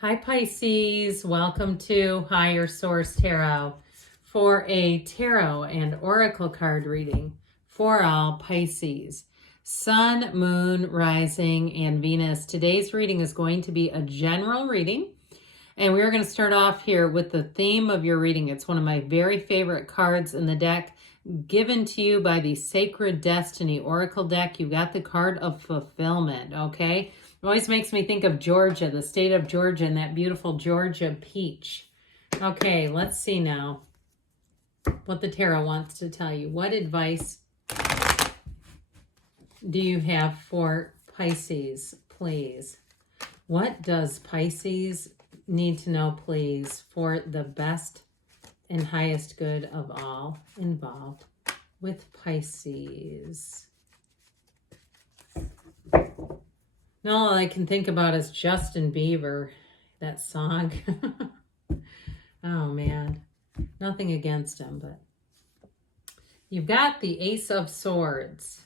Hi Pisces, welcome to Higher Source Tarot for a tarot and oracle card reading for all Pisces. Sun, Moon, Rising, and Venus. Today's reading is going to be a general reading, and we're going to start off here with the theme of your reading. It's one of my very favorite cards in the deck, given to you by the Sacred Destiny Oracle deck. You got the card of fulfillment, okay? It always makes me think of Georgia, the state of Georgia, and that beautiful Georgia peach. Okay, let's see now what the tarot wants to tell you. What advice do you have for Pisces, please? What does Pisces need to know, please, for the best and highest good of all involved with Pisces? All I can think about is Justin Bieber, that song. Oh man, nothing against him, but you've got the Ace of Swords,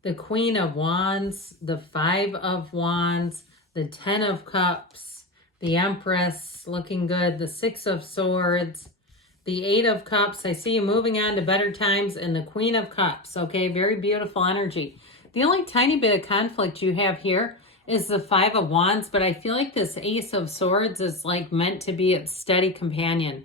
the Queen of Wands, the Five of Wands, the Ten of Cups, the Empress looking good, the Six of Swords, the Eight of Cups. I see you moving on to better times, and the Queen of Cups. Okay, very beautiful energy. The only tiny bit of conflict you have here is the Five of Wands, but I feel like this Ace of Swords is like meant to be its steady companion,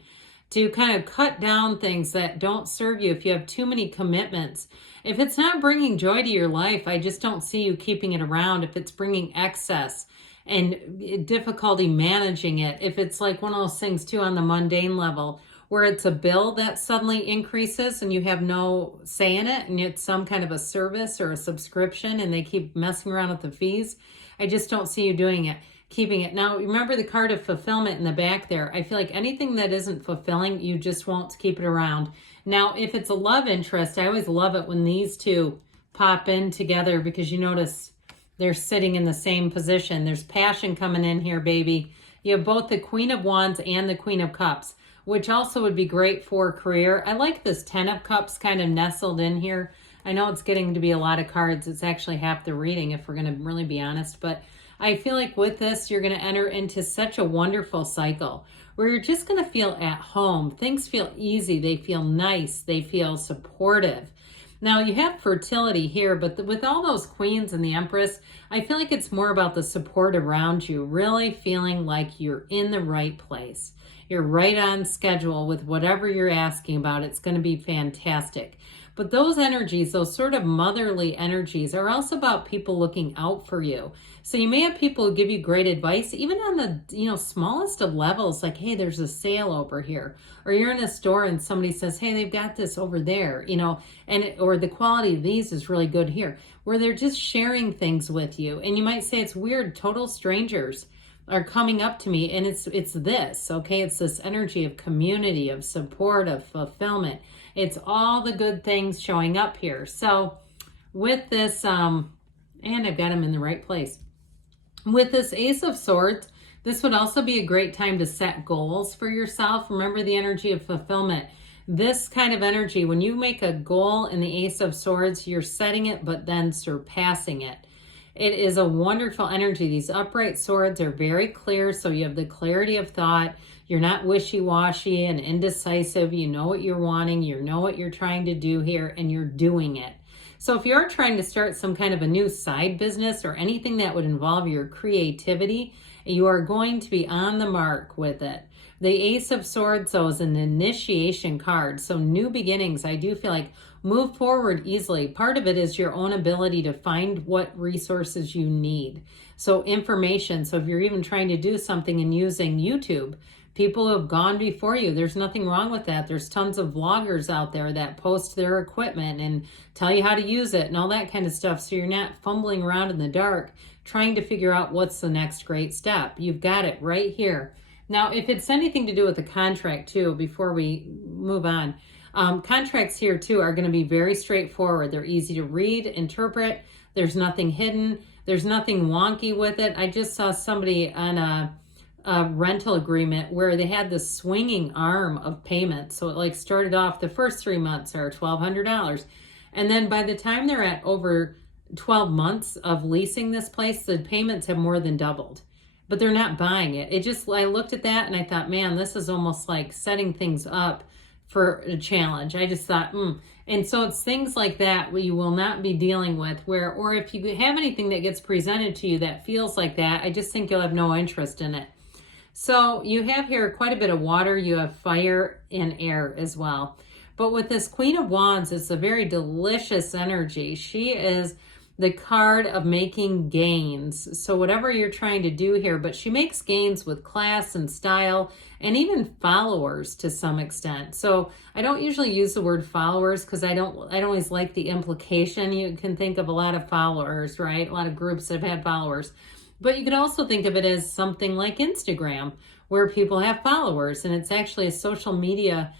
to kind of cut down things that don't serve you if you have too many commitments. If it's not bringing joy to your life, I just don't see you keeping it around. If it's bringing excess and difficulty managing it, if it's like one of those things too on the mundane level, where it's a bill that suddenly increases and you have no say in it, and it's some kind of a service or a subscription and they keep messing around with the fees, I just don't see you doing it, keeping it. Now, remember the card of fulfillment in the back there. I feel like anything that isn't fulfilling, you just won't keep it around. Now, if it's a love interest, I always love it when these two pop in together, because you notice they're sitting in the same position. There's passion coming in here, baby. You have both the Queen of Wands and the Queen of Cups, which also would be great for career. I like this Ten of Cups kind of nestled in here. I know it's getting to be a lot of cards. It's actually half the reading, if we're going to really be honest. But I feel like with this, you're going to enter into such a wonderful cycle where you're just going to feel at home. Things feel easy. They feel nice. They feel supportive. Now, you have fertility here, but with all those queens and the Empress, I feel like it's more about the support around you, really feeling like you're in the right place. You're right on schedule with whatever you're asking about. It's going to be fantastic. But those energies, those sort of motherly energies, are also about people looking out for you. So you may have people who give you great advice, even on the smallest of levels, like, hey, there's a sale over here. Or you're in a store and somebody says, hey, they've got this over there, or the quality of these is really good here, where they're just sharing things with you. And you might say, it's weird, total strangers are coming up to me, and it's this, okay? It's this energy of community, of support, of fulfillment. It's all the good things showing up here. So with this, and I've got them in the right place. With this Ace of Swords, this would also be a great time to set goals for yourself. Remember the energy of fulfillment. This kind of energy, when you make a goal in the Ace of Swords, you're setting it, but then surpassing it. It is a wonderful energy. These upright swords are very clear, so you have the clarity of thought. You're not wishy-washy and indecisive. You know what you're wanting. You know what you're trying to do here, and you're doing it. So if you're trying to start some kind of a new side business or anything that would involve your creativity, you are going to be on the mark with it. The Ace of Swords, though, is an initiation card. So new beginnings, I do feel like move forward easily. Part of it is your own ability to find what resources you need. So information. So if you're even trying to do something and using YouTube, people who have gone before you, there's nothing wrong with that. There's tons of vloggers out there that post their equipment and tell you how to use it and all that kind of stuff. So you're not fumbling around in the dark trying to figure out what's the next great step. You've got it right here. Now, if it's anything to do with the contract too, before we move on, contracts here too are going to be very straightforward. They're easy to read, interpret. There's nothing hidden. There's nothing wonky with it. I just saw somebody on a rental agreement where they had this swinging arm of payments. So it like started off, the first 3 months are $1,200. And then by the time they're at over 12 months of leasing this place, the payments have more than doubled but they're not buying it. I looked at that and I thought, man, this is almost like setting things up for a challenge. I just thought, And so it's things like that where you will not be dealing with or if you have anything that gets presented to you that feels like that, I just think you'll have no interest in it. So you have here quite a bit of water. You have fire and air as well. But with this Queen of Wands, it's a very delicious energy. She is the card of making gains. So whatever you're trying to do here, but she makes gains with class and style and even followers to some extent. So I don't usually use the word followers because I don't always like the implication. You can think of a lot of followers, right? A lot of groups that have had followers. But you could also think of it as something like Instagram, where people have followers, and it's actually a social media,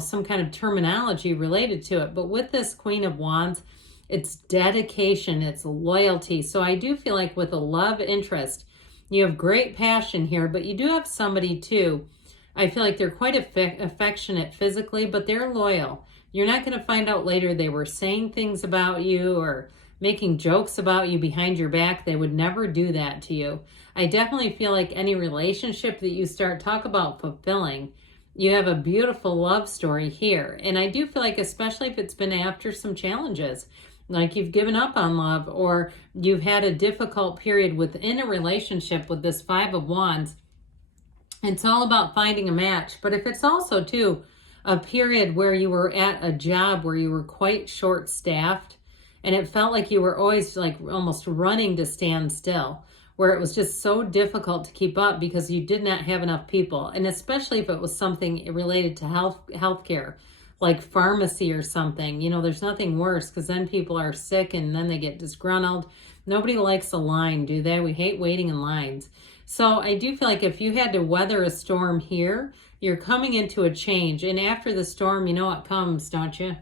some kind of terminology related to it. But with this Queen of Wands, it's dedication, it's loyalty. So I do feel like with a love interest, you have great passion here, but you do have somebody too. I feel like they're quite affectionate physically, but they're loyal. You're not going to find out later they were saying things about you or making jokes about you behind your back. They would never do that to you. I definitely feel like any relationship that you talk about fulfilling, you have a beautiful love story here. And I do feel like, especially if it's been after some challenges, like you've given up on love or you've had a difficult period within a relationship with this Five of Wands, it's all about finding a match. But if it's also too a period where you were at a job where you were quite short-staffed, and it felt like you were always like almost running to stand still, where it was just so difficult to keep up because you did not have enough people. And especially if it was something related to healthcare, like pharmacy or something, there's nothing worse because then people are sick and then they get disgruntled. Nobody likes a line, do they? We hate waiting in lines. So I do feel like if you had to weather a storm here, you're coming into a change. And after the storm, you know what comes, don't you?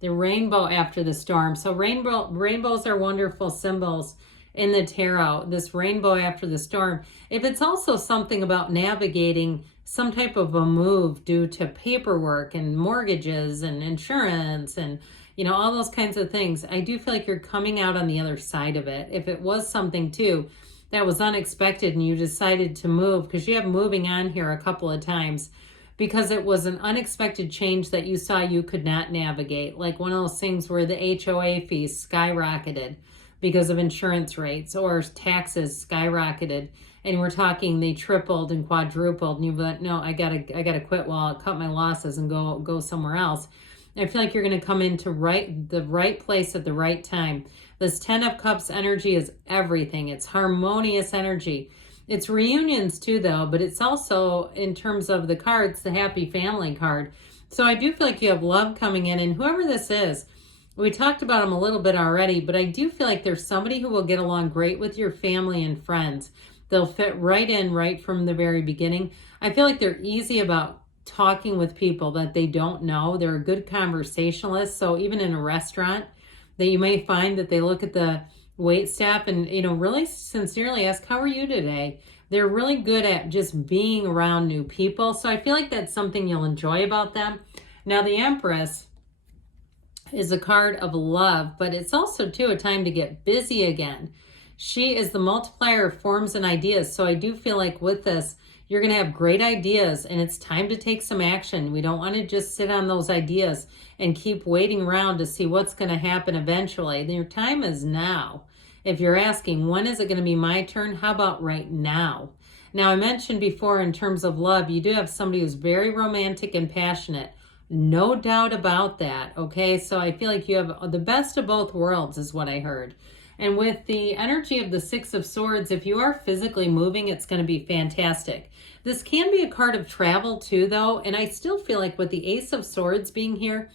The rainbow after the storm. So rainbows are wonderful symbols in the tarot, this rainbow after the storm. If it's also something about navigating some type of a move due to paperwork and mortgages and insurance and, all those kinds of things, I do feel like you're coming out on the other side of it. If it was something too that was unexpected and you decided to move, because you have moving on here a couple of times, because it was an unexpected change that you saw you could not navigate. Like one of those things where the HOA fees skyrocketed because of insurance rates or taxes skyrocketed. And we're talking they tripled and quadrupled. And you went, no, I gotta quit while I cut my losses and go somewhere else. I feel like you're going to come into the right place at the right time. This 10 of Cups energy is everything. It's harmonious energy. It's reunions too, though, but it's also, in terms of the cards, the happy family card. So I do feel like you have love coming in, and whoever this is, we talked about them a little bit already, but I do feel like there's somebody who will get along great with your family and friends. They'll fit right in right from the very beginning. I feel like they're easy about talking with people that they don't know. They're a good conversationalist. So even in a restaurant, that you may find that they look at the wait staff and really sincerely ask, how are you today? They're really good at just being around new people. So I feel like that's something you'll enjoy about them. Now the Empress is a card of love, but it's also too a time to get busy again. She is the multiplier of forms and ideas. So I do feel like with this, you're going to have great ideas and it's time to take some action. We don't want to just sit on those ideas and keep waiting around to see what's going to happen eventually. Your time is now. If you're asking, when is it going to be my turn? How about right now? Now, I mentioned before in terms of love, you do have somebody who's very romantic and passionate. No doubt about that, okay? So I feel like you have the best of both worlds is what I heard. And with the energy of the Six of Swords, if you are physically moving, it's going to be fantastic. This can be a card of travel too, though, and I still feel like with the Ace of Swords being here,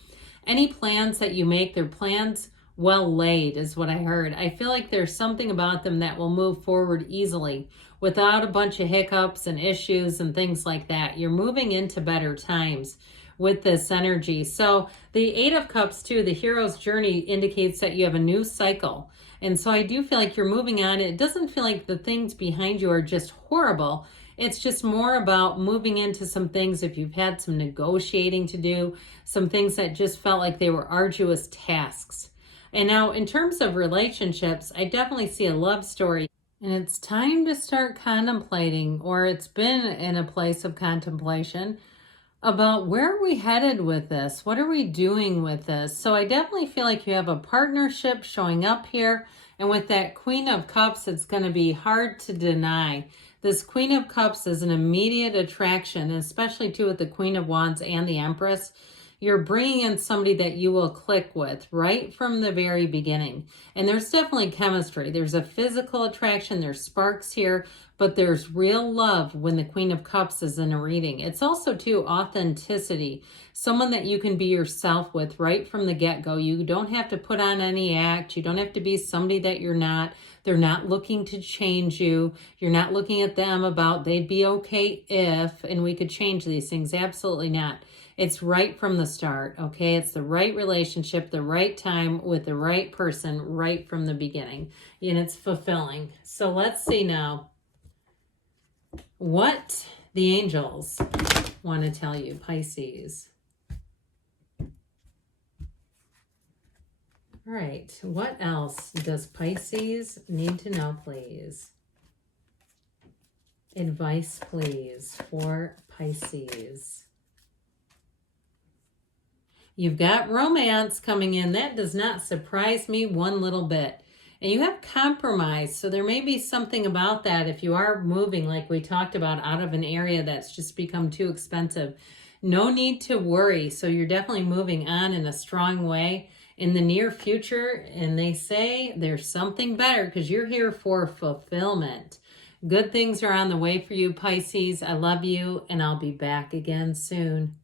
any plans that you make, they're plans well laid is what I heard. I feel like there's something about them that will move forward easily without a bunch of hiccups and issues and things like that. You're moving into better times with this energy. So the Eight of Cups too, the hero's journey indicates that you have a new cycle. And so I do feel like you're moving on. It doesn't feel like the things behind you are just horrible. It's just more about moving into some things if you've had some negotiating to do, some things that just felt like they were arduous tasks. And now in terms of relationships, I definitely see a love story. And it's time to start contemplating, or it's been in a place of contemplation about where are we headed with this? What are we doing with this? So I definitely feel like you have a partnership showing up here. And with that Queen of Cups, it's going to be hard to deny. This Queen of Cups is an immediate attraction, especially too with the Queen of Wands and the Empress. You're bringing in somebody that you will click with right from the very beginning. And there's definitely chemistry. There's a physical attraction. There's sparks here, but there's real love when the Queen of Cups is in a reading. It's also, too, authenticity. Someone that you can be yourself with right from the get-go. You don't have to put on any act. You don't have to be somebody that you're not. They're not looking to change you. You're not looking at them about they'd be okay if, and we could change these things. Absolutely not. It's right from the start, okay? It's the right relationship, the right time with the right person right from the beginning. And it's fulfilling. So let's see now what the angels want to tell you, Pisces. All right, what else does Pisces need to know, please? Advice, please, for Pisces. You've got romance coming in. That does not surprise me one little bit. And you have compromise. So there may be something about that if you are moving, like we talked about, out of an area that's just become too expensive. No need to worry. So you're definitely moving on in a strong way in the near future. And they say there's something better because you're here for fulfillment. Good things are on the way for you, Pisces. I love you, and I'll be back again soon.